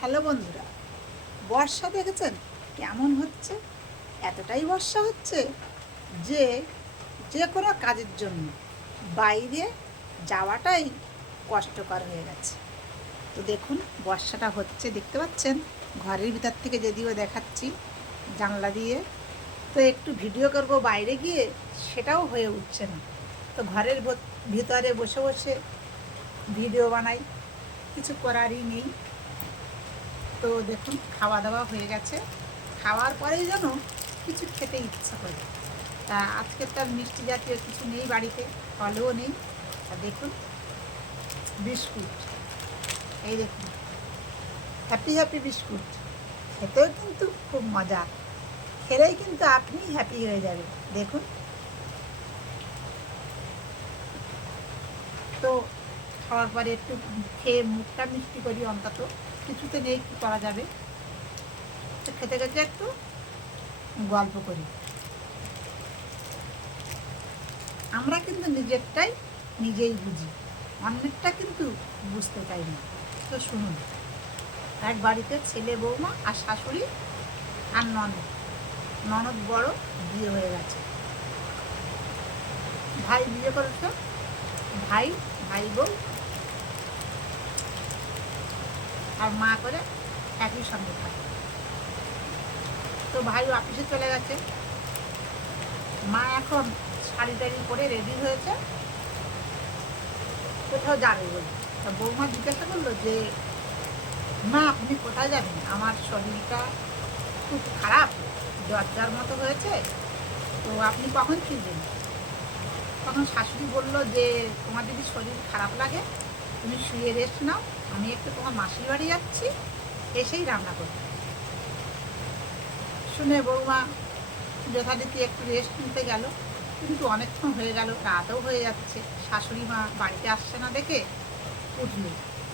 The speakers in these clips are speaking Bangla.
হ্যালো বন্ধুরা, বর্ষা দেখেছেন? কেমন হচ্ছে? এতটাই বর্ষা হচ্ছে যে যে কোনো কাজের জন্য বাইরে যাওয়াটাই কষ্টকর হয়ে গেছে। তো দেখুন, বর্ষাটা হচ্ছে, দেখতে পাচ্ছেন? ঘরের ভিতর থেকে যদিও দেখাচ্ছি জানলা দিয়ে, তো একটু ভিডিও করব বাইরে গিয়ে, সেটাও হয়ে উঠছে না। তো ঘরের ভত- ভিতরে বসে বসে ভিডিও বানাই, কিছু করারই নেই। তো দেখুন খাওয়া দাওয়া হয়ে গেছে। খাওয়ার পরেই যেন কিছু খেতে ইচ্ছা করে। তা আজকে তো মিষ্টি জাতীয় কিছু নেই বাড়িতে, ফলও নেই। আর দেখুন, বিস্কুট। এই দেখুন হ্যাপি হ্যাপি বিস্কুট। খেতেও কিন্তু খুব মজা। খেলেই কিন্তু আপনি হ্যাপি হয়ে যাবেন। দেখুন। তো খাওয়ার পরে একটু খেয়ে মুখটা মিষ্টি করি অন্তত। কিছুতে নেই, কি করা যাবে? খেতে খেতে একটু গল্প করি। আমরা কিন্তু নিজেরটাই নিজেই বুঝি, অন্যেরটা কিন্তু বুঝতে পারি না। তো শুনুন, এক বাড়িতে ছেলে বৌমা আর শাশুড়ি আর ননদ। ননদ বড়, বিয়ে হয়ে গেছে। ভাই বিয়ে করেছে? ভাই ভাই বউ আর মা করে একই সঙ্গে থাকে তো ভাই অফিসে চলে গেছে। মা এখন শাড়ি টাড়ি পরে রেডি হয়েছে। কোথাও যাবে বলে। তা বৌমা জিজ্ঞাসা করল যে, মা, আপনি কোথায় যাবেন? আমার শরীরটা খুব খারাপ জ্বর মতো হয়েছে। তো আপনি কখন ফিরবেন? তখন শাশুড়ি বলল যে, তোমার যদি শরীর খারাপ লাগে তুমি শুয়ে রেস্ট নাও, আমি একটু তোমার মাসির বাড়ি যাচ্ছি, এসেই রান্না করব। শুনে বৌমা যথারীতি একটু রেস্ট নিতে গেল, কিন্তু অনেকক্ষণ হয়ে গেল, রাতও হয়ে যাচ্ছে। শাশুড়ি মা বাড়িতে আসছে না দেখে উঠল।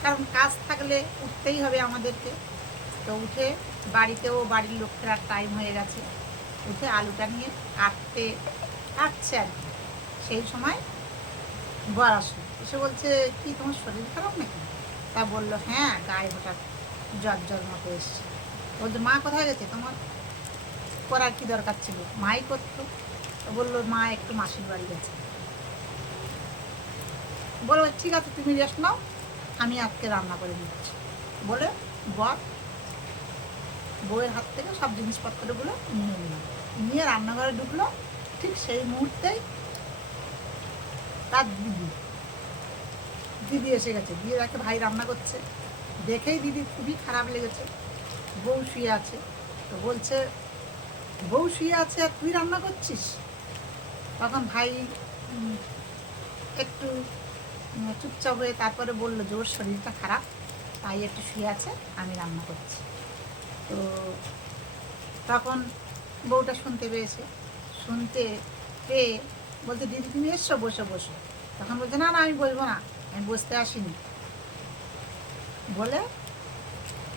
কারণ কাজ থাকলে উঠতেই হবে আমাদেরকে। তো উঠে বাড়িতেও বাড়ির লোক ফেরার টাইম হয়ে গেছে। উঠে আলুটা নিয়ে কাটতে কাটছে আর সেই সময় বর আসলো। এসে বলছে, কি তোমার শরীর খারাপ নাকি? তা বলল হ্যাঁ গায়ে হঠাৎ জ্বর জ্বর মতো এসছে। বলছে মা কোথায় গেছে? তোমার করার কি দরকার ছিল? মাই করতো। বলল, মা একটু মাসির বাড়ি গেছে। বলো ঠিক আছে, তুমি রেস্ট নাও, আমি আজকে রান্না করে দিচ্ছি। বলে বর বউয়ের হাত থেকে সব জিনিসপত্রগুলো নিয়ে নিল। নিয়ে রান্নাঘরে ঢুকলো, ঠিক সেই মুহূর্তেই তার দিদি। দিদি এসে গেছে। দিয়ে দেখে ভাই রান্না করছে। দেখেই দিদি খুবই খারাপ লেগেছে। বউ শুয়ে আছে। তো বলছে, বউ শুয়ে আছে আর তুই রান্না করছিস? তখন ভাই একটু চুপচাপ হয়ে তারপরে বলল যে ওর শরীরটা খারাপ। তাই একটু শুয়ে আছে, আমি রান্না করছি। তো তখন বউটা শুনতে পেয়েছে। শুনতে পেয়ে বলছে দিদি, তুমি এসছো বসে, বসো। তখন বলছে, না না, আমি বলব না, আমি বসতে আসিনি। বলে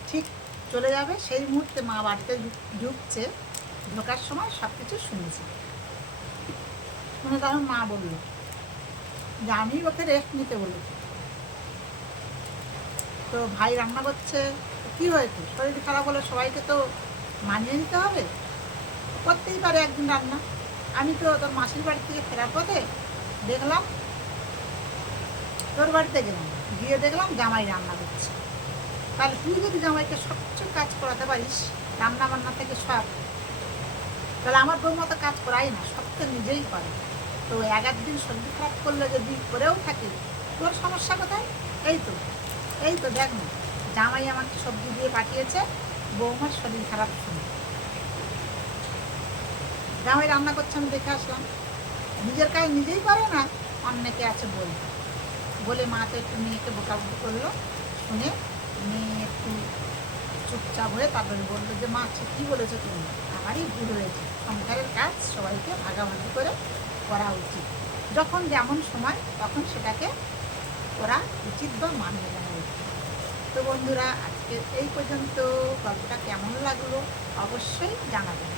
ঠিক চলে যাবে। সেই মুহূর্তে মা বাড়িতে ঢুকছে। ঢোকার সময় সব কিছু শুনেছে। শুনে তখন মা বলল, যে আমি ওকে রেস্ট নিতে বলেছি। তো ভাই রান্না করছে কি হয়েছে? শরীর খারাপ হলে সবাইকে তো মানিয়ে নিতে হবে? করতেই পারে একদিন রান্না। আমি তো তোর মাসির বাড়ি থেকে ফেরার পথে দেখলাম, তোর বাড়িতে গেলাম, গিয়ে দেখলাম জামাই রান্না করছে। তাহলে তুই যদি জামাইকে সব কাজ করাতে পারিস, রান্না বান্না থেকে সব, তাহলে আমার বৌমা তো কাজ করাই না, সব তো নিজেই করে। তো এক দিন শরীর খারাপ করলে যদি করেও থাকে, তোর সমস্যা কোথায়? এই তো এই তো দেখ না, জামাই আমাকে সবজি দিয়ে পাঠিয়েছে, বৌমার শরীর খারাপ শুনে। জামাই রান্না করছে, আমি দেখে আসলাম। নিজের কাজ নিজেই করে না, অন্যকে আছে বলে। বলে মা তো একটু মেয়েকে বোকাবুকি করল, শুনে মেয়ে একটু চুপচাপ হয়ে তারপরে বলল যে, মা আচ্ছা কী বলেছ তুমি? আমারই ভুল হয়েছে। সংসারের কাজ সবাইকে ভাগাভাগি করে করা উচিত। যখন যেমন সময়, তখন সেটাকে করা উচিত বা মানিয়ে নেওয়া উচিত। তো বন্ধুরা, আজকে এই পর্যন্ত গল্পটা কেমন লাগল অবশ্যই জানাবেন।